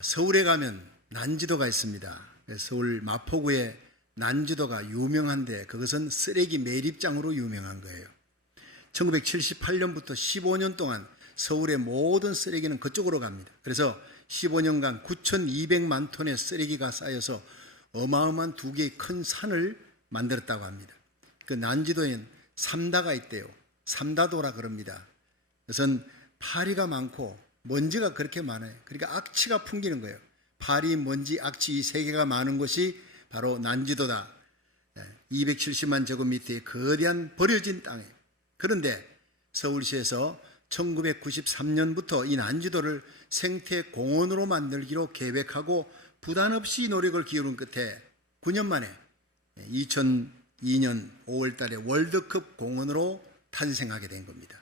서울에 가면 난지도가 있습니다. 서울 마포구에 난지도가 유명한데 그것은 쓰레기 매립장으로 유명한 거예요. 1978년부터 15년 동안 서울의 모든 쓰레기는 그쪽으로 갑니다. 그래서 15년간 9,200만 톤의 쓰레기가 쌓여서 어마어마한 두 개의 큰 산을 만들었다고 합니다. 그 난지도엔 삼다가 있대요. 삼다도라 그럽니다. 그것은 파리가 많고 먼지가 그렇게 많아요. 그러니까 악취가 풍기는 거예요. 파리, 먼지, 악취 이 세 개가 많은 곳이 바로 난지도다. 270만 제곱미터의 거대한 버려진 땅이에요. 그런데 서울시에서 1993년부터 이 난지도를 생태공원으로 만들기로 계획하고 부담 없이 노력을 기울인 끝에 9년 만에 2002년 5월 달에 월드컵 공원으로 탄생하게 된 겁니다.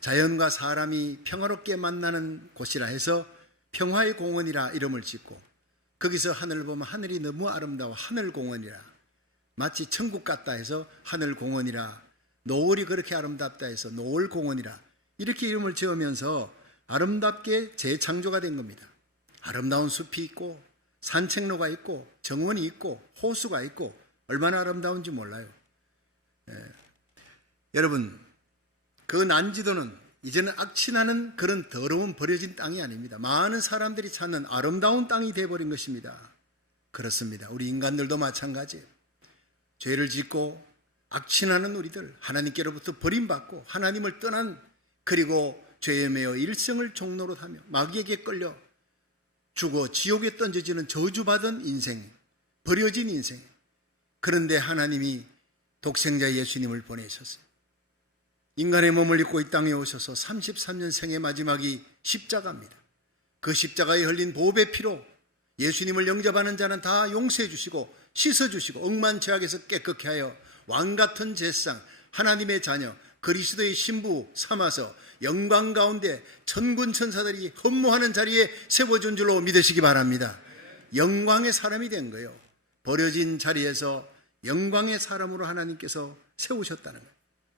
자연과 사람이 평화롭게 만나는 곳이라 해서 평화의 공원이라 이름을 짓고 거기서 하늘을 보면 하늘이 너무 아름다워 하늘공원이라, 마치 천국 같다 해서 하늘공원이라, 노을이 그렇게 아름답다 해서 노을공원이라 이렇게 이름을 지으면서 아름답게 재창조가 된 겁니다. 아름다운 숲이 있고 산책로가 있고 정원이 있고 호수가 있고 얼마나 아름다운지 몰라요. 여러분, 그 난지도는 이제는 악취나는 그런 더러운 버려진 땅이 아닙니다. 많은 사람들이 찾는 아름다운 땅이 되어버린 것입니다. 그렇습니다. 우리 인간들도 마찬가지예요. 죄를 짓고 악취나는 우리들, 하나님께로부터 버림받고 하나님을 떠난, 그리고 죄에 매여 일생을 종로로 하며 마귀에게 끌려 죽어 지옥에 던져지는 저주받은 인생, 버려진 인생. 그런데 하나님이 독생자 예수님을 보내셨어요. 인간의 몸을 입고 이 땅에 오셔서 33년 생의 마지막이 십자가입니다. 그 십자가에 흘린 보배 피로 예수님을 영접하는 자는 다 용서해 주시고 씻어 주시고 억만 죄악에서 깨끗게 하여 왕같은 제사장, 하나님의 자녀, 그리스도의 신부 삼아서 영광 가운데 천군 천사들이 헌무하는 자리에 세워준 줄로 믿으시기 바랍니다. 영광의 사람이 된 거예요. 버려진 자리에서 영광의 사람으로 하나님께서 세우셨다는 거예요.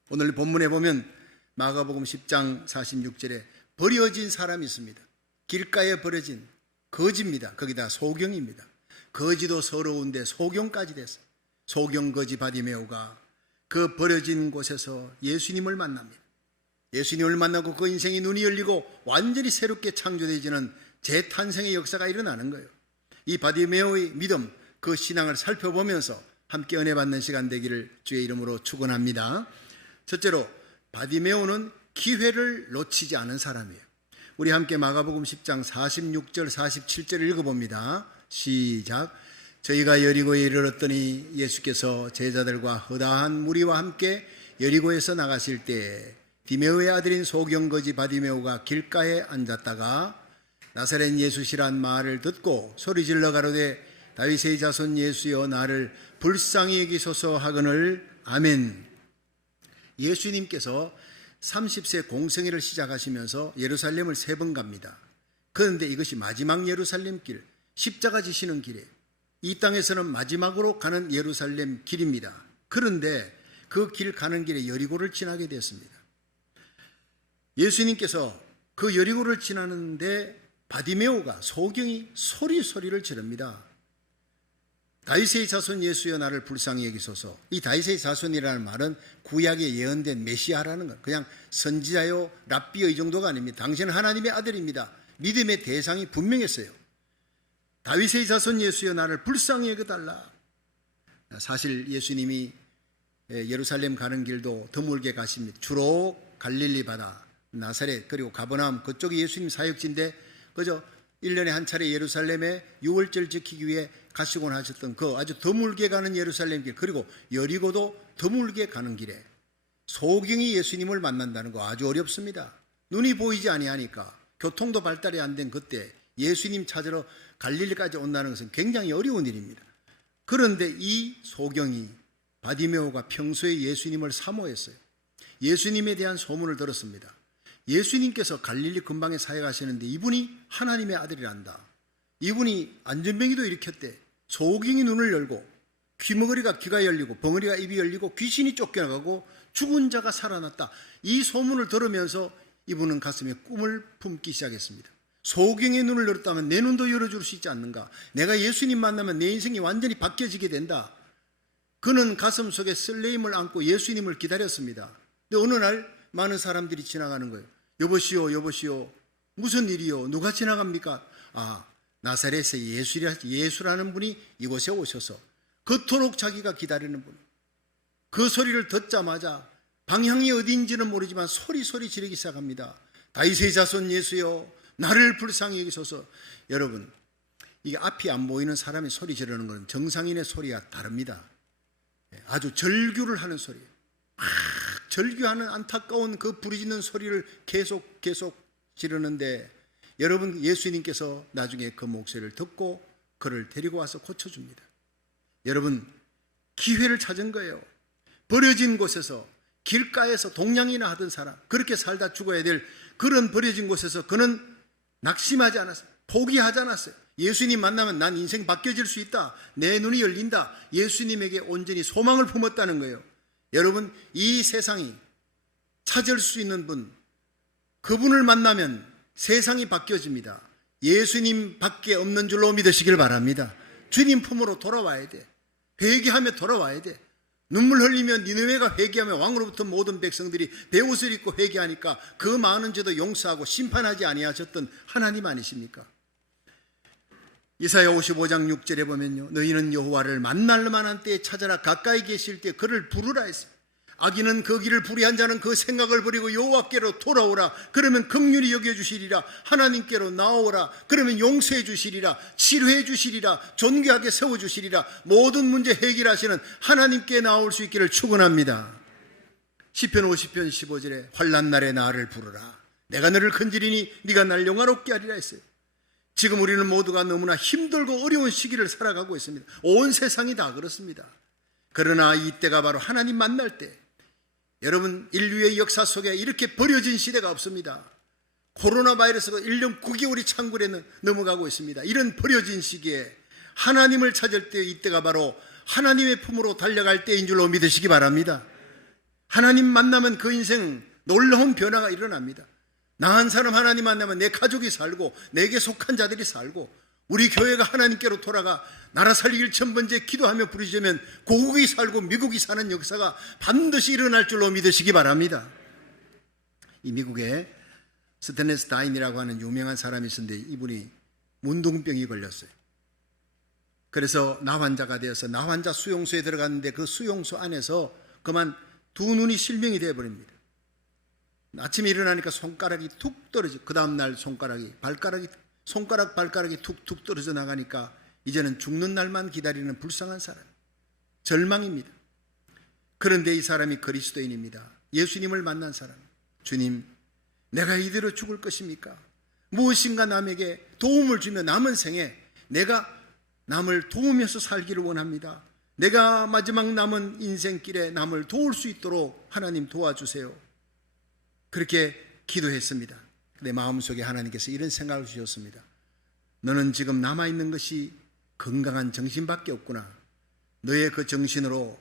오늘 본문에 보면 마가복음 10장 46절에 버려진 사람이 있습니다. 길가에 버려진 거지입니다. 거기다 소경입니다. 거지도 서러운데 소경까지 됐어요. 소경 거지 바디메오가 그 버려진 곳에서 예수님을 만납니다. 예수님을 만나고 그 인생이 눈이 열리고 완전히 새롭게 창조되어지는 재탄생의 역사가 일어나는 거예요. 이 바디메오의 믿음, 그 신앙을 살펴보면서 함께 은혜 받는 시간 되기를 주의 이름으로 축원합니다. 첫째로, 바디메오는 기회를 놓치지 않은 사람이에요. 우리 함께 마가복음 10장 46절 47절을 읽어봅니다. 시작. 저희가 여리고에 이르렀더니 예수께서 제자들과 허다한 무리와 함께 여리고에서 나가실 때에 디메오의 아들인 소경거지 바디메오가 길가에 앉았다가 나사렛 예수시란 말을 듣고 소리질러 가로되 다윗의 자손 예수여 나를 불쌍히 여기소서 하거늘 아멘. 예수님께서 30세 공생애를 시작하시면서 예루살렘을 3번 갑니다. 그런데 이것이 마지막 예루살렘 길, 십자가 지시는 길이에요. 이 땅에서는 마지막으로 가는 예루살렘 길입니다. 그런데 그 길 가는 길에 여리고를 지나게 됐습니다. 예수님께서 그 여리고를 지나는데 바디메오가, 소경이 소리를 지릅니다. 다윗의 자손 예수여 나를 불쌍히 여기소서. 이 다윗의 자손이라는 말은 구약에 예언된 메시아라는 것, 그냥 선지자요 랍비요 이 정도가 아닙니다. 당신은 하나님의 아들입니다. 믿음의 대상이 분명했어요. 다윗의 자손 예수여 나를 불쌍히 여겨달라. 사실 예수님이 예루살렘 가는 길도 드물게 가십니다. 주로 갈릴리 바다, 나사렛, 그리고 가버나움 그쪽이 예수님 사역지인데 그저 1년에 한 차례 예루살렘에 유월절 지키기 위해 가시곤 하셨던 그 아주 드물게 가는 예루살렘 길, 그리고 여리고도 드물게 가는 길에 소경이 예수님을 만난다는 거 아주 어렵습니다. 눈이 보이지 아니하니까, 교통도 발달이 안 된 그때 예수님 찾으러 갈릴리까지 온다는 것은 굉장히 어려운 일입니다. 그런데 이 소경이, 바디메오가 평소에 예수님을 사모했어요. 예수님에 대한 소문을 들었습니다. 예수님께서 갈릴리 근방에 사역하시는데 이분이 하나님의 아들이란다. 이분이 안전병이도 일으켰대. 소경이 눈을 열고 귀머거리가 귀가 열리고 벙어리가 입이 열리고 귀신이 쫓겨나가고 죽은 자가 살아났다. 이 소문을 들으면서 이분은 가슴에 꿈을 품기 시작했습니다. 소경의 눈을 열었다면 내 눈도 열어줄 수 있지 않는가? 내가 예수님 만나면 내 인생이 완전히 바뀌어지게 된다. 그는 가슴 속에 설레임을 안고 예수님을 기다렸습니다. 근데 어느 날 많은 사람들이 지나가는 거예요. 여보시오, 여보시오. 무슨 일이요? 누가 지나갑니까? 아, 나사렛의 예수라는 분이 이곳에 오셔서 그토록 자기가 기다리는 분. 그 소리를 듣자마자 방향이 어디인지는 모르지만 소리 지르기 시작합니다. 다윗의 자손 예수여, 나를 불쌍히 여기소서. 여러분, 이게 앞이 안 보이는 사람이 소리 지르는 것은 정상인의 소리와 다릅니다. 아주 절규를 하는 소리예요. 막 절규하는 안타까운 그 부르짖는 소리를 계속 지르는데, 여러분, 예수님께서 나중에 그 목소리를 듣고 그를 데리고 와서 고쳐줍니다. 여러분, 기회를 찾은 거예요. 버려진 곳에서, 길가에서 동냥이나 하던 사람, 그렇게 살다 죽어야 될 그런 버려진 곳에서 그는 낙심하지 않았어요. 포기하지 않았어요. 예수님 만나면 난 인생 바뀌어질 수 있다. 내 눈이 열린다. 예수님에게 온전히 소망을 품었다는 거예요. 여러분, 이 세상이 찾을 수 있는 분, 그분을 만나면 세상이 바뀌어집니다. 예수님 밖에 없는 줄로 믿으시길 바랍니다. 주님 품으로 돌아와야 돼. 회개하며 돌아와야 돼. 눈물 흘리며 니느웨가 회개하며 왕으로부터 모든 백성들이 베옷을 입고 회개하니까 그 많은 죄도 용서하고 심판하지 아니하셨던 하나님 아니십니까? 이사야 55장 6절에 보면요, 너희는 여호와를 만날 만한 때에 찾아라. 가까이 계실 때 그를 부르라 했어요. 악인은 그 길을 불의한 자는 그 생각을 버리고 여호와께로 돌아오라. 그러면 긍휼히 여겨주시리라. 하나님께로 나오라. 그러면 용서해 주시리라. 치료해 주시리라. 존귀하게 세워주시리라. 모든 문제 해결하시는 하나님께 나올 수 있기를 축원합니다. 시편 50편 15절에 환난 날에 나를 부르라. 내가 너를 건지리니 네가 날 영화롭게 하리라 했어요. 지금 우리는 모두가 너무나 힘들고 어려운 시기를 살아가고 있습니다. 온 세상이 다 그렇습니다. 그러나 이때가 바로 하나님 만날 때, 여러분, 인류의 역사 속에 이렇게 버려진 시대가 없습니다. 코로나 바이러스가 1년 9개월이 창궐에 넘어가고 있습니다. 이런 버려진 시기에 하나님을 찾을 때, 이때가 바로 하나님의 품으로 달려갈 때인 줄로 믿으시기 바랍니다. 하나님 만나면 그 인생 놀라운 변화가 일어납니다. 나 한 사람 하나님 만나면 내 가족이 살고 내게 속한 자들이 살고 우리 교회가 하나님께로 돌아가 나라 살리길 천번째 기도하며 부르짖으면 고국이 살고 미국이 사는 역사가 반드시 일어날 줄로 믿으시기 바랍니다. 이 미국에 스테네스 다인이라고 하는 유명한 사람이 있었는데 이분이 문둥병이 걸렸어요. 그래서 나환자가 되어서 나환자 수용소에 들어갔는데 그 수용소 안에서 그만 두 눈이 실명이 되어버립니다. 아침에 일어나니까 손가락이 툭 떨어져. 그 다음날 손가락 발가락이 툭툭 떨어져 나가니까 이제는 죽는 날만 기다리는 불쌍한 사람, 절망입니다. 그런데 이 사람이 그리스도인입니다. 예수님을 만난 사람. 주님, 내가 이대로 죽을 것입니까? 무엇인가 남에게 도움을 주며 남은 생에 내가 남을 도우면서 살기를 원합니다. 내가 마지막 남은 인생길에 남을 도울 수 있도록 하나님 도와주세요. 그렇게 기도했습니다. 내 마음속에 하나님께서 이런 생각을 주셨습니다. 너는 지금 남아있는 것이 건강한 정신밖에 없구나. 너의 그 정신으로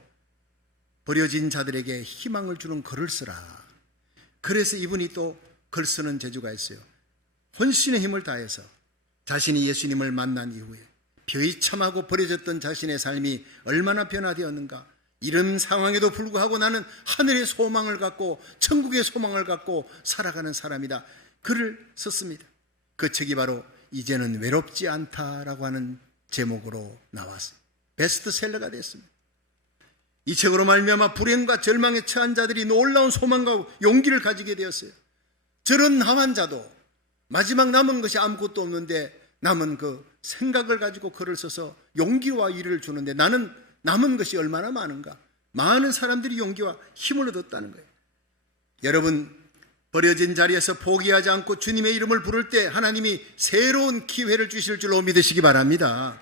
버려진 자들에게 희망을 주는 글을 쓰라. 그래서 이분이 또 글 쓰는 재주가 있어요. 혼신의 힘을 다해서 자신이 예수님을 만난 이후에 비참하고 버려졌던 자신의 삶이 얼마나 변화되었는가. 이런 상황에도 불구하고 나는 하늘의 소망을 갖고 천국의 소망을 갖고 살아가는 사람이다. 글을 썼습니다. 그 책이 바로 이제는 외롭지 않다라고 하는 제목으로 나왔어요. 베스트셀러가 됐습니다. 이 책으로 말미암아 불행과 절망에 처한 자들이 놀라운 소망과 용기를 가지게 되었어요. 저런 나환 자도 마지막 남은 것이 아무것도 없는데 남은 그 생각을 가지고 글을 써서 용기와 위로를 주는데 나는 남은 것이 얼마나 많은가. 많은 사람들이 용기와 힘을 얻었다는 거예요. 여러분, 버려진 자리에서 포기하지 않고 주님의 이름을 부를 때 하나님이 새로운 기회를 주실 줄로 믿으시기 바랍니다.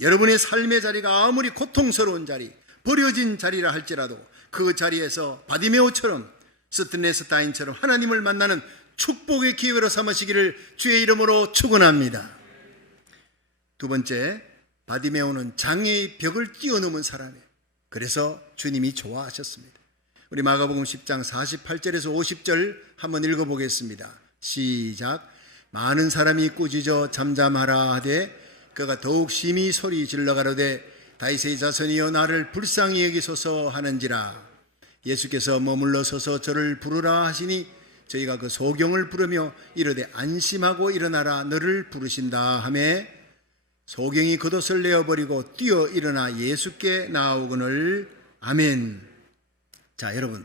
여러분의 삶의 자리가 아무리 고통스러운 자리, 버려진 자리라 할지라도 그 자리에서 바디메오처럼 스테네스 다인처럼 하나님을 만나는 축복의 기회로 삼으시기를 주의 이름으로 축원합니다. 두 번째, 바디메오는 장애의 벽을 뛰어넘은 사람이에요. 그래서 주님이 좋아하셨습니다. 우리 마가복음 10장 48절에서 50절 한번 읽어보겠습니다. 시작. 많은 사람이 꾸짖어 잠잠하라 하되 그가 더욱 심히 소리 질러 가로되 다윗의 자손이여 나를 불쌍히 여기소서 하는지라. 예수께서 머물러 서서 저를 부르라 하시니 저희가 그 소경을 부르며 이르되 안심하고 일어나라 너를 부르신다 하매 소경이 겉옷을 내어버리고 뛰어 일어나 예수께 나아오거늘. 아멘. 자, 여러분,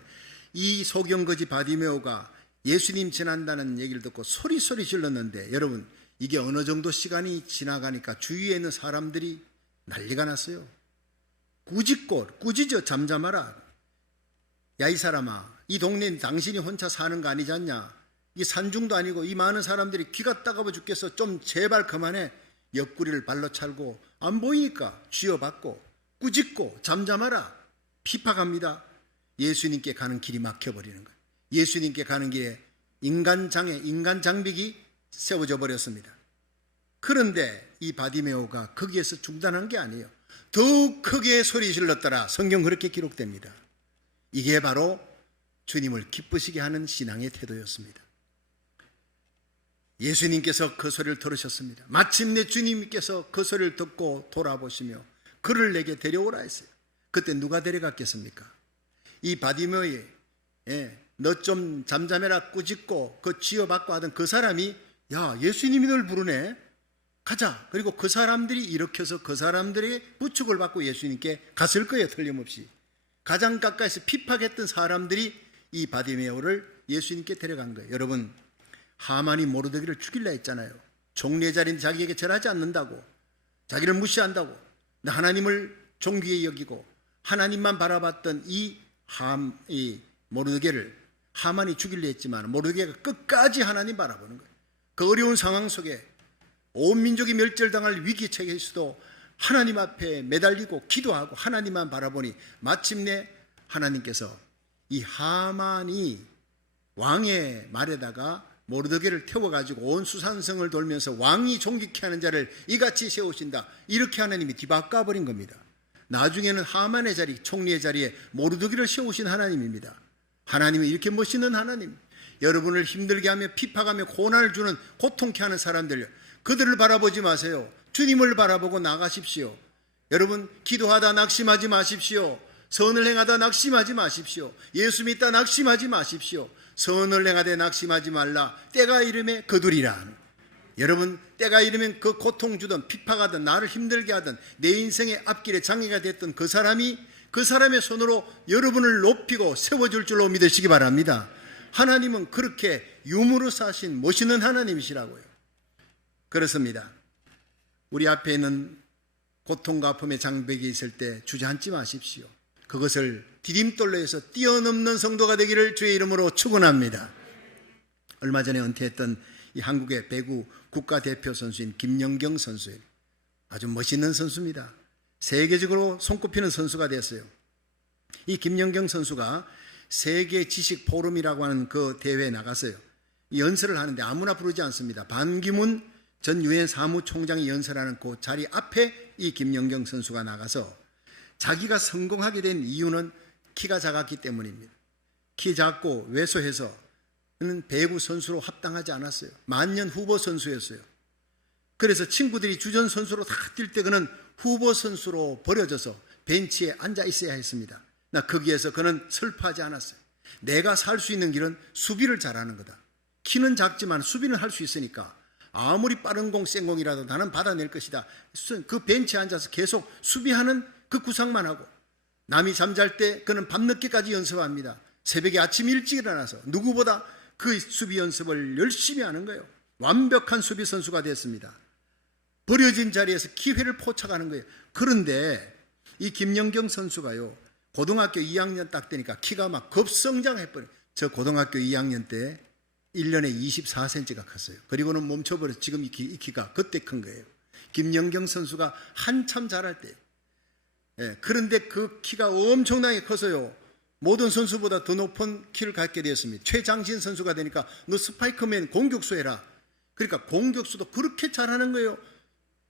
이 소경거지 바디메오가 예수님 지난다는 얘기를 듣고 소리소리 질렀는데, 여러분, 이게 어느 정도 시간이 지나가니까 주위에 있는 사람들이 난리가 났어요. 꾸짖어 잠잠하라. 야, 이 사람아, 이 동네는 당신이 혼자 사는 거 아니지 않냐? 이 산중도 아니고 이 많은 사람들이 귀가 따가워 죽겠어. 좀 제발 그만해. 옆구리를 발로 찰고 안 보이니까 쥐어받고 꾸짖고 잠잠하라. 피파갑니다. 예수님께 가는 길이 막혀버리는 거예요. 예수님께 가는 길에 인간 장벽이 세워져 버렸습니다. 그런데 이 바디메오가 거기에서 중단한 게 아니에요. 더욱 크게 소리 질렀더라. 성경 그렇게 기록됩니다. 이게 바로 주님을 기쁘시게 하는 신앙의 태도였습니다. 예수님께서 그 소리를 들으셨습니다. 마침내 주님께서 그 소리를 듣고 돌아보시며 그를 내게 데려오라 했어요. 그때 누가 데려갔겠습니까? 이 바디메오의 너 좀 잠잠해라 꾸짖고 그 쥐어받고 하던 그 사람이 야, 예수님이 널 부르네, 가자. 그리고 그 사람들이 일으켜서 그 사람들의 부축을 받고 예수님께 갔을 거예요. 틀림없이. 가장 가까이서 핍박했던 사람들이 이 바디메오를 예수님께 데려간 거예요. 여러분, 하만이 모르드게를 죽일라 했잖아요. 총리의 자리는 자기에게 절하지 않는다고, 자기를 무시한다고, 하나님을 존귀히 여기고 하나님만 바라봤던 이 모르드게를 하만이 죽이려 했지만 모르드게가 끝까지 하나님 바라보는 거예요. 그 어려운 상황 속에 온 민족이 멸절당할 위기처에서도 하나님 앞에 매달리고 기도하고 하나님만 바라보니 마침내 하나님께서 이 하만이 왕의 말에다가 모르드게를 태워가지고 온 수산성을 돌면서 왕이 존귀케 하는 자를 이같이 세우신다, 이렇게 하나님이 뒤바꿔버린 겁니다. 나중에는 하만의 자리, 총리의 자리에 모르드게를 세우신 하나님입니다. 하나님은 이렇게 멋있는 하나님. 여러분을 힘들게 하며 핍박하며 고난을 주는 고통케 하는 사람들, 그들을 바라보지 마세요. 주님을 바라보고 나가십시오. 여러분, 기도하다 낙심하지 마십시오. 선을 행하다 낙심하지 마십시오. 예수 믿다 낙심하지 마십시오. 선을 행하되 낙심하지 말라. 때가 이르매 거두리라. 여러분, 때가 이르면 그 고통 주던 핍박하던 나를 힘들게 하던 내 인생의 앞길에 장애가 됐던 그 사람이 그 사람의 손으로 여러분을 높이고 세워줄 줄로 믿으시기 바랍니다. 하나님은 그렇게 유무르사신 멋있는 하나님이시라고요. 그렇습니다. 우리 앞에 있는 고통과 아픔의 장벽이 있을 때 주저앉지 마십시오. 그것을 디딤돌로 해서 뛰어넘는 성도가 되기를 주의 이름으로 축원합니다. 얼마 전에 은퇴했던 이 한국의 배구 국가대표 선수인 김연경 선수예요. 아주 멋있는 선수입니다. 세계적으로 손꼽히는 선수가 됐어요. 이 김연경 선수가 세계 지식 포럼이라고 하는 그 대회에 나갔어요. 연설을 하는데 아무나 부르지 않습니다. 반기문 전 유엔 사무총장이 연설하는 그 자리 앞에 이 김연경 선수가 나가서 자기가 성공하게 된 이유는 키가 작았기 때문입니다. 키 작고 왜소해서 그는 배구 선수로 합당하지 않았어요. 만년 후보 선수였어요. 그래서 친구들이 주전 선수로 다 뛸 때 그는 후보 선수로 버려져서 벤치에 앉아 있어야 했습니다. 거기에서 그는 슬퍼하지 않았어요. 내가 살 수 있는 길은 수비를 잘하는 거다. 키는 작지만 수비는 할 수 있으니까 아무리 빠른 공, 센 공이라도 나는 받아낼 것이다. 그 벤치에 앉아서 계속 수비하는 그 구상만 하고, 남이 잠잘 때 그는 밤늦게까지 연습합니다. 새벽에 아침 일찍 일어나서 누구보다 그 수비 연습을 열심히 하는 거예요. 완벽한 수비 선수가 됐습니다. 버려진 자리에서 기회를 포착하는 거예요. 그런데 이 김연경 선수가요, 고등학교 2학년 딱 되니까 키가 막 급성장해버려요. 저 고등학교 2학년 때 1년에 24cm가 컸어요. 그리고는 멈춰버려서 지금 이 키가 그때 큰 거예요. 김연경 선수가 한참 자랄 때. 그런데 그 키가 엄청나게 커서요, 모든 선수보다 더 높은 키를 갖게 되었습니다. 최장신 선수가 되니까 너 스파이크맨 공격수 해라. 그러니까 공격수도 그렇게 잘하는 거예요.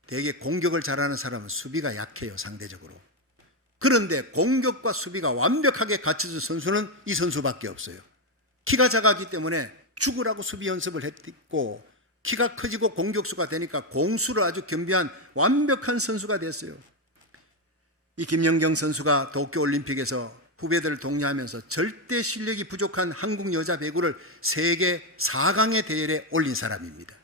되게 공격을 잘하는 사람은 수비가 약해요, 상대적으로. 그런데 공격과 수비가 완벽하게 갖춰진 선수는 이 선수밖에 없어요. 키가 작았기 때문에 죽으라고 수비 연습을 했고 키가 커지고 공격수가 되니까 공수를 아주 겸비한 완벽한 선수가 됐어요. 이 김연경 선수가 도쿄올림픽에서 후배들을 독려하면서 절대 실력이 부족한 한국 여자 배구를 세계 4강의 대열에 올린 사람입니다.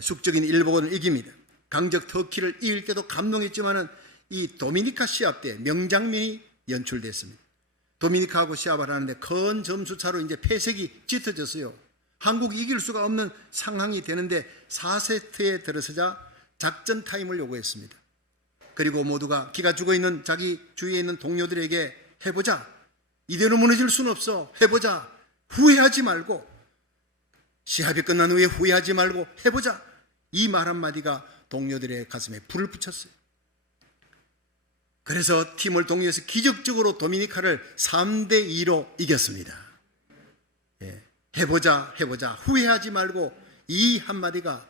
숙적인 일본을 이깁니다. 강적 터키를 이길 때도 감동했지만은 이 도미니카 시합 때 명장면이 연출됐습니다. 도미니카하고 시합을 하는데 큰 점수 차로 이제 패색이 짙어졌어요. 한국이 이길 수가 없는 상황이 되는데 4세트에 들어서자 작전 타임을 요구했습니다. 그리고 모두가 기가 죽어있는 자기 주위에 있는 동료들에게 해보자, 이대로 무너질 수는 없어, 해보자, 후회하지 말고, 시합이 끝난 후에 후회하지 말고 해보자, 이 말 한마디가 동료들의 가슴에 불을 붙였어요. 그래서 팀을 동료해서 기적적으로 도미니카를 3대2로 이겼습니다. 해보자, 후회하지 말고, 이 한마디가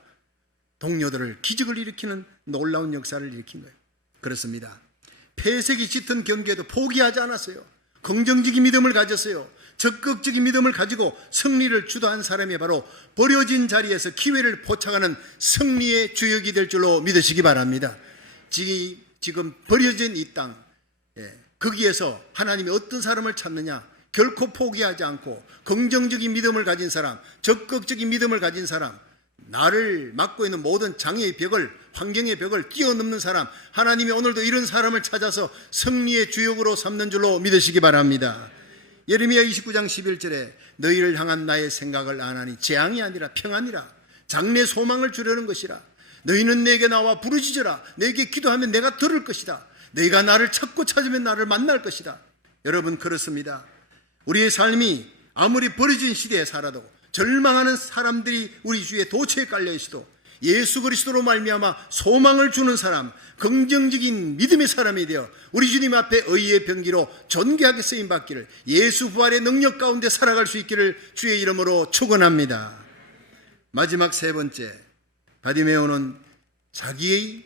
동료들을 기적을 일으키는 놀라운 역사를 일으킨 거예요. 그렇습니다. 패색이 짙은 경기에도 포기하지 않았어요. 긍정적인 믿음을 가졌어요. 적극적인 믿음을 가지고 승리를 주도한 사람이 바로 버려진 자리에서 기회를 포착하는 승리의 주역이 될 줄로 믿으시기 바랍니다. 지금 버려진 이 땅, 거기에서 하나님이 어떤 사람을 찾느냐, 결코 포기하지 않고 긍정적인 믿음을 가진 사람, 적극적인 믿음을 가진 사람, 나를 막고 있는 모든 장애의 벽을, 환경의 벽을 뛰어넘는 사람, 하나님이 오늘도 이런 사람을 찾아서 승리의 주역으로 삼는 줄로 믿으시기 바랍니다. 예레미야 29장 11절에 너희를 향한 나의 생각을 아나니 재앙이 아니라 평안이라, 장래 소망을 주려는 것이라. 너희는 내게 나와 부르짖으라. 내게 기도하면 내가 들을 것이다. 너희가 나를 찾고 찾으면 나를 만날 것이다. 여러분, 그렇습니다. 우리의 삶이 아무리 버려진 시대에 살아도, 절망하는 사람들이 우리 주위에 도처에 깔려 있어도 예수 그리스도로 말미암아 소망을 주는 사람, 긍정적인 믿음의 사람이 되어 우리 주님 앞에 의의 병기로 존귀하게 쓰임 받기를, 예수 부활의 능력 가운데 살아갈 수 있기를 주의 이름으로 축원합니다. 마지막 세 번째, 바디메오는 자기의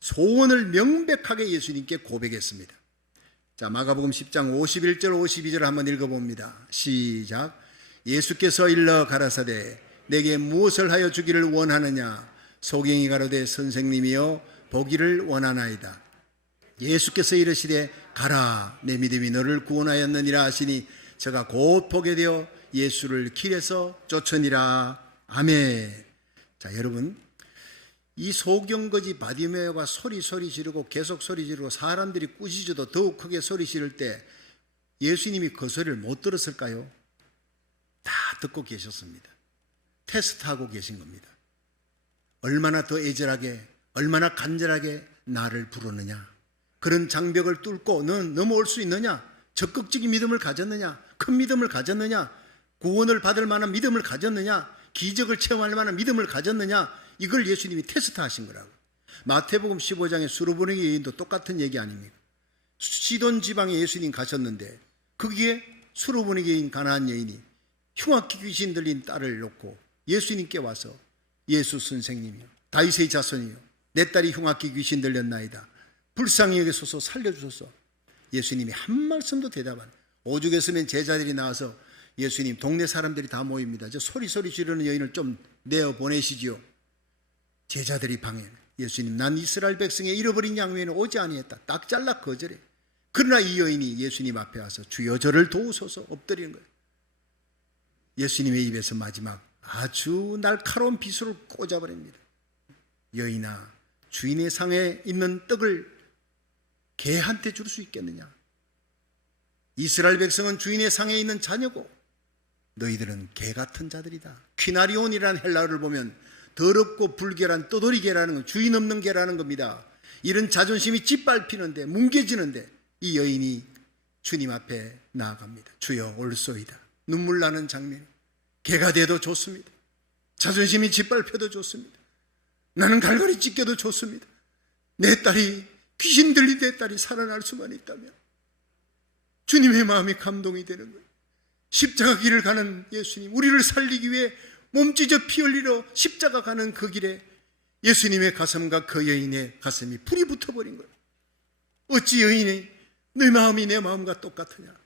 소원을 명백하게 예수님께 고백했습니다. 자, 마가복음 10장 51절 52절 한번 읽어봅니다. 시작. 예수께서 일러 가라사대 내게 무엇을 하여 주기를 원하느냐. 소경이 가로되 선생님이여 보기를 원하나이다. 예수께서 이르시되 가라, 내 믿음이 너를 구원하였느니라 하시니 저가 곧 보게 되어 예수를 길에서 쫓으니라. 아멘. 자, 여러분, 이 소경거지 바디메오가 소리 지르고 계속 소리 지르고 사람들이 꾸짖어도 더욱 크게 소리 지를 때 예수님이 그 소리를 못 들었을까요? 다 듣고 계셨습니다. 테스트하고 계신 겁니다. 얼마나 더 애절하게, 얼마나 간절하게 나를 부르느냐, 그런 장벽을 뚫고 너는 넘어올 수 있느냐, 적극적인 믿음을 가졌느냐, 큰 믿음을 가졌느냐, 구원을 받을 만한 믿음을 가졌느냐, 기적을 체험할 만한 믿음을 가졌느냐, 이걸 예수님이 테스트하신 거라고. 마태복음 15장의 수르보니게 여인도 똑같은 얘기 아닙니까? 시돈 지방에 예수님 가셨는데 거기에 수르보니게 여인, 가나안 여인이 흉악기 귀신 들린 딸을 놓고 예수님께 와서 예수 선생님이요, 다윗의 자손이요, 내 딸이 흉악기 귀신 들렸나이다. 불쌍히 여기소서 살려주소서. 예수님이 한 말씀도 대답 안 해요. 오죽했으면 제자들이 나와서 예수님, 동네 사람들이 다 모입니다. 저 소리 지르는 여인을 좀 내어 보내시지요. 제자들이 방해해. 예수님, 난 이스라엘 백성의 잃어버린 양 외에는 오지 아니했다. 딱 잘라 거절해. 그러나 이 여인이 예수님 앞에 와서 주여 저를 도우소서 엎드리는 거예요. 예수님의 입에서 마지막 아주 날카로운 비수를 꽂아버립니다. 여인아, 주인의 상에 있는 떡을 개한테 줄 수 있겠느냐? 이스라엘 백성은 주인의 상에 있는 자녀고 너희들은 개 같은 자들이다. 퀴나리온이라는 헬라어를 보면 더럽고 불결한 떠돌이 개라는 건 주인 없는 개라는 겁니다. 이런 자존심이 짓밟히는데, 뭉개지는데 이 여인이 주님 앞에 나아갑니다. 주여 올소이다. 눈물 나는 장면. 개가 돼도 좋습니다. 자존심이 짓밟혀도 좋습니다. 나는 갈갈이 찢겨도 좋습니다. 내 딸이, 귀신 들린 내 딸이 살아날 수만 있다면 주님의 마음이 감동이 되는 거예요. 십자가 길을 가는 예수님, 우리를 살리기 위해 몸찢어 피 흘리러 십자가 가는 그 길에 예수님의 가슴과 그 여인의 가슴이 불이 붙어버린 거예요. 어찌 여인이 내 마음이 내 마음과 똑같으냐?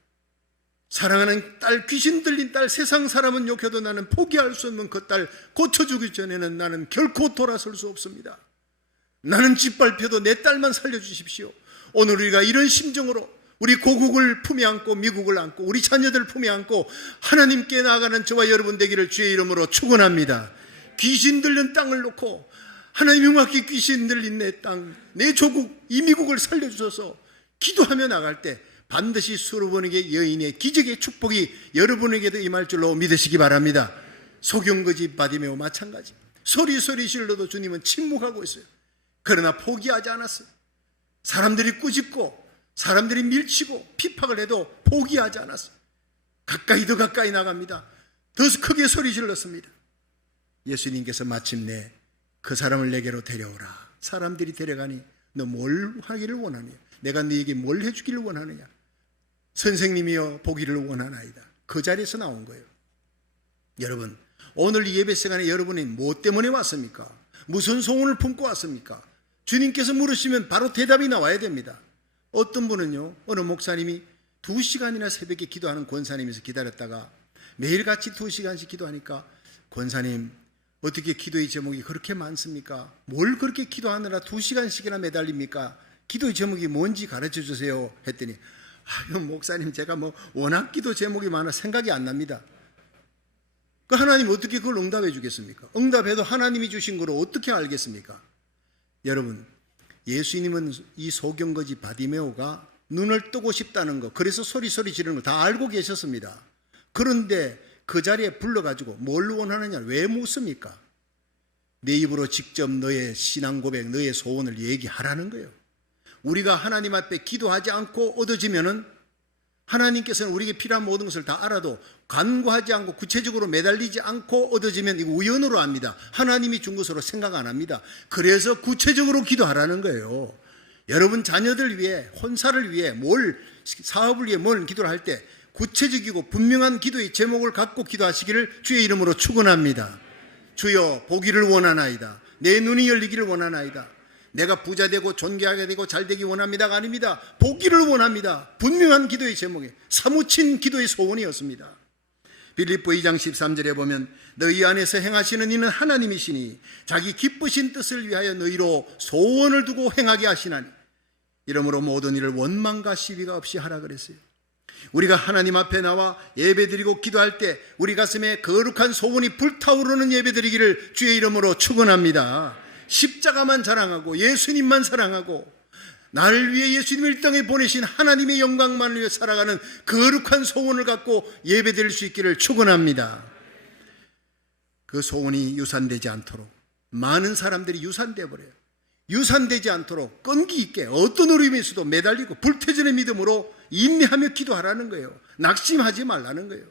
사랑하는 딸, 귀신 들린 딸, 세상 사람은 욕해도 나는 포기할 수 없는 그 딸 고쳐주기 전에는 나는 결코 돌아설 수 없습니다. 나는 짓밟혀도 내 딸만 살려주십시오. 오늘 우리가 이런 심정으로 우리 고국을 품에 안고 미국을 안고 우리 자녀들 품에 안고 하나님께 나아가는 저와 여러분 되기를 주의 이름으로 축원합니다. 귀신 들린 땅을 놓고 하나님 흉악히 귀신 들린 내 땅, 내 조국, 이 미국을 살려주셔서 기도하며 나갈 때 반드시 수르보니게 여인의 기적의 축복이 여러분에게도 임할 줄로 믿으시기 바랍니다. 소경거지 바디메오 마찬가지. 소리 질러도 주님은 침묵하고 있어요. 그러나 포기하지 않았어요. 사람들이 꾸짖고 사람들이 밀치고 핍박을 해도 포기하지 않았어요. 가까이 더 가까이 나갑니다. 더 크게 소리 질렀습니다. 예수님께서 마침내 그 사람을 내게로 데려오라. 사람들이 데려가니 너 뭘 하기를 원하냐? 내가 너에게 뭘 해주기를 원하느냐? 선생님이여 보기를 원하나이다. 그 자리에서 나온 거예요. 여러분, 오늘 이 예배 시간에 여러분이 뭐 때문에 왔습니까? 무슨 소원을 품고 왔습니까? 주님께서 물으시면 바로 대답이 나와야 됩니다. 어떤 분은요, 어느 목사님이 2시간이나 새벽에 기도하는 권사님에서 기다렸다가 매일같이 2시간씩 기도하니까 권사님, 어떻게 기도의 제목이 그렇게 많습니까? 뭘 그렇게 기도하느라 2시간씩이나 매달립니까? 기도의 제목이 뭔지 가르쳐 주세요 했더니 아유 목사님, 제가 워낙 기도 제목이 많아 생각이 안 납니다. 그 하나님 어떻게 그걸 응답해 주겠습니까? 응답해도 하나님이 주신 거로 어떻게 알겠습니까? 여러분, 예수님은 이 소경거지 바디메오가 눈을 뜨고 싶다는 거, 그래서 소리 지르는 걸 다 알고 계셨습니다. 그런데 그 자리에 불러가지고 뭘 원하느냐, 왜 묻습니까? 내 입으로 직접 너의 신앙 고백, 너의 소원을 얘기하라는 거예요. 우리가 하나님 앞에 기도하지 않고 얻어지면은 하나님께서는 우리에게 필요한 모든 것을 다 알아도 간구하지 않고 구체적으로 매달리지 않고 얻어지면 이거 우연으로 합니다. 하나님이 준 것으로 생각 안 합니다. 그래서 구체적으로 기도하라는 거예요. 여러분 자녀들 위해, 혼사를 위해, 사업을 위해 뭘 기도를 할 때 구체적이고 분명한 기도의 제목을 갖고 기도하시기를 주의 이름으로 축원합니다. 주여 보기를 원하나이다. 내 눈이 열리기를 원하나이다. 내가 부자 되고 존귀하게 되고 잘 되기 원합니다가 아닙니다. 보기를 원합니다. 분명한 기도의 제목에 사무친 기도의 소원이었습니다. 빌립보 2장 13절에 보면 너희 안에서 행하시는 이는 하나님이시니 자기 기쁘신 뜻을 위하여 너희로 소원을 두고 행하게 하시나니 이러므로 모든 일을 원망과 시비가 없이 하라 그랬어요. 우리가 하나님 앞에 나와 예배드리고 기도할 때 우리 가슴에 거룩한 소원이 불타오르는 예배드리기를 주의 이름으로 축원합니다. 십자가만 자랑하고 예수님만 사랑하고 나를 위해 예수님을 이 땅에 보내신 하나님의 영광만을 위해 살아가는 거룩한 소원을 갖고 예배드릴 수 있기를 축원합니다. 그 소원이 유산되지 않도록 많은 사람들이 유산되어 버려요. 유산되지 않도록 끈기 있게 어떤 어려움이 있어도 매달리고 불태전의 믿음으로 인내하며 기도하라는 거예요. 낙심하지 말라는 거예요.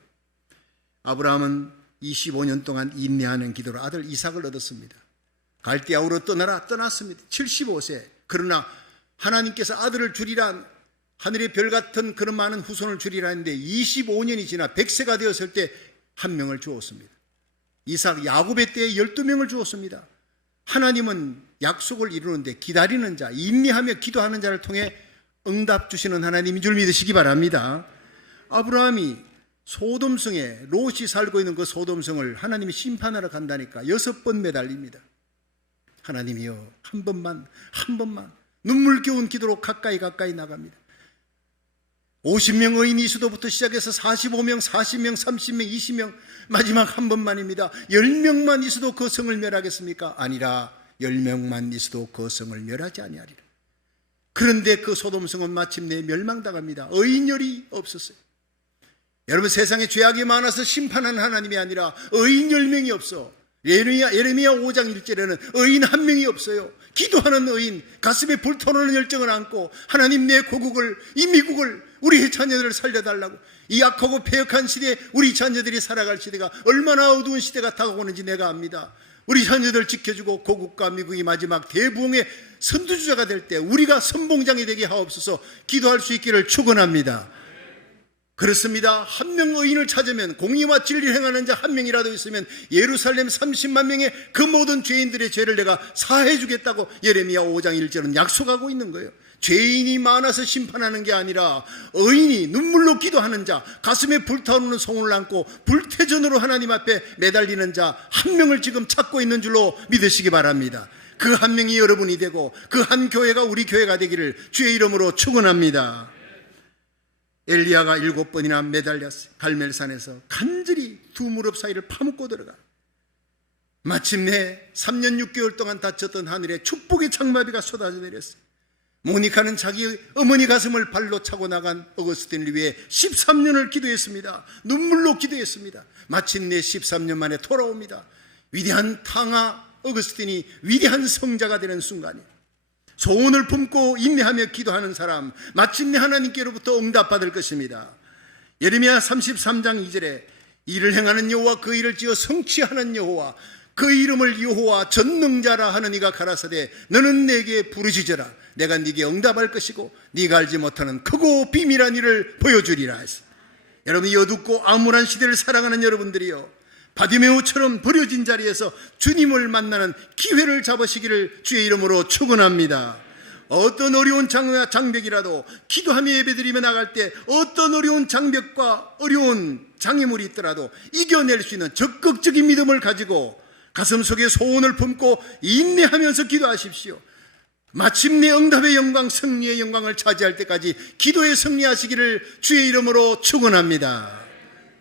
아브라함은 25년 동안 인내하는 기도로 아들 이삭을 얻었습니다. 갈대아우로 떠나라 떠났습니다. 75세. 그러나 하나님께서 아들을 주리라, 하늘의 별 같은 그런 많은 후손을 주리라 했는데 25년이 지나 100세가 되었을 때 한 명을 주었습니다. 이삭 야곱의 때에 12명을 주었습니다. 하나님은 약속을 이루는데 기다리는 자, 인내하며 기도하는 자를 통해 응답 주시는 하나님인 줄 믿으시기 바랍니다. 아브라함이 소돔성에 롯이 살고 있는 그 소돔성을 하나님이 심판하러 간다니까 6번 매달립니다. 하나님이여 한 번만 눈물겨운 기도로 가까이 나갑니다. 50명 의인이 수도부터 시작해서 45명, 40명, 30명, 20명 마지막 한 번만입니다. 10명만 있어도 그 성을 멸하겠습니까? 아니라 10명만 있어도 그 성을 멸하지 아니하리라. 그런데 그 소돔성은 마침내 멸망당합니다. 의인열이 없었어요. 여러분 세상에 죄악이 많아서 심판하는 하나님이 아니라 의인 10명이 없어. 예레미야 5장 1절에는 의인 한 명이 없어요. 기도하는 의인, 가슴에 불타오르는 열정을 안고 하나님 내 고국을, 이 미국을, 우리의 자녀들을 살려달라고. 이 악하고 패역한 시대에 우리 자녀들이 살아갈 시대가 얼마나 어두운 시대가 다가오는지 내가 압니다. 우리 자녀들 지켜주고 고국과 미국이 마지막 대부흥의 선두주자가 될 때 우리가 선봉장이 되게 하옵소서. 기도할 수 있기를 축원합니다. 그렇습니다. 한 명 의인을 찾으면, 공의와 진리를 행하는 자 한 명이라도 있으면 예루살렘 30만 명의 그 모든 죄인들의 죄를 내가 사해 주겠다고 예레미야 5장 1절은 약속하고 있는 거예요. 죄인이 많아서 심판하는 게 아니라 의인이 눈물로 기도하는 자, 가슴에 불타오르는 소원을 안고 불태전으로 하나님 앞에 매달리는 자 한 명을 지금 찾고 있는 줄로 믿으시기 바랍니다. 그 한 명이 여러분이 되고 그 한 교회가 우리 교회가 되기를 주의 이름으로 축원합니다. 엘리야가 7번이나 매달렸어요. 갈멜산에서 간절히 두 무릎 사이를 파묻고 들어가. 마침내 3년 6개월 동안 닫혔던 하늘에 축복의 장마비가 쏟아져 내렸어요. 모니카는 자기 어머니 가슴을 발로 차고 나간 어거스틴을 위해 13년을 기도했습니다. 눈물로 기도했습니다. 마침내 13년 만에 돌아옵니다. 위대한 탕아 어거스틴이 위대한 성자가 되는 순간이에요. 소원을 품고 인내하며 기도하는 사람, 마침내 하나님께로부터 응답받을 것입니다. 예레미야 33장 2절에 이를 행하는 여호와, 그 일을 지어 성취하는 여호와, 그 이름을 여호와 전능자라 하는 이가 가라사대 너는 내게 부르짖어라. 내가 네게 응답할 것이고 네가 알지 못하는 크고 비밀한 일을 보여주리라 했습니다. 여러분, 이 어둡고 암울한 시대를 살아가는 여러분들이요, 바디메오처럼 버려진 자리에서 주님을 만나는 기회를 잡으시기를 주의 이름으로 축원합니다. 어떤 어려운 장벽이라도 기도하며 예배드리며 나갈 때 어떤 어려운 장벽과 어려운 장애물이 있더라도 이겨낼 수 있는 적극적인 믿음을 가지고 가슴속에 소원을 품고 인내하면서 기도하십시오. 마침내 응답의 영광, 승리의 영광을 차지할 때까지 기도에 승리하시기를 주의 이름으로 축원합니다.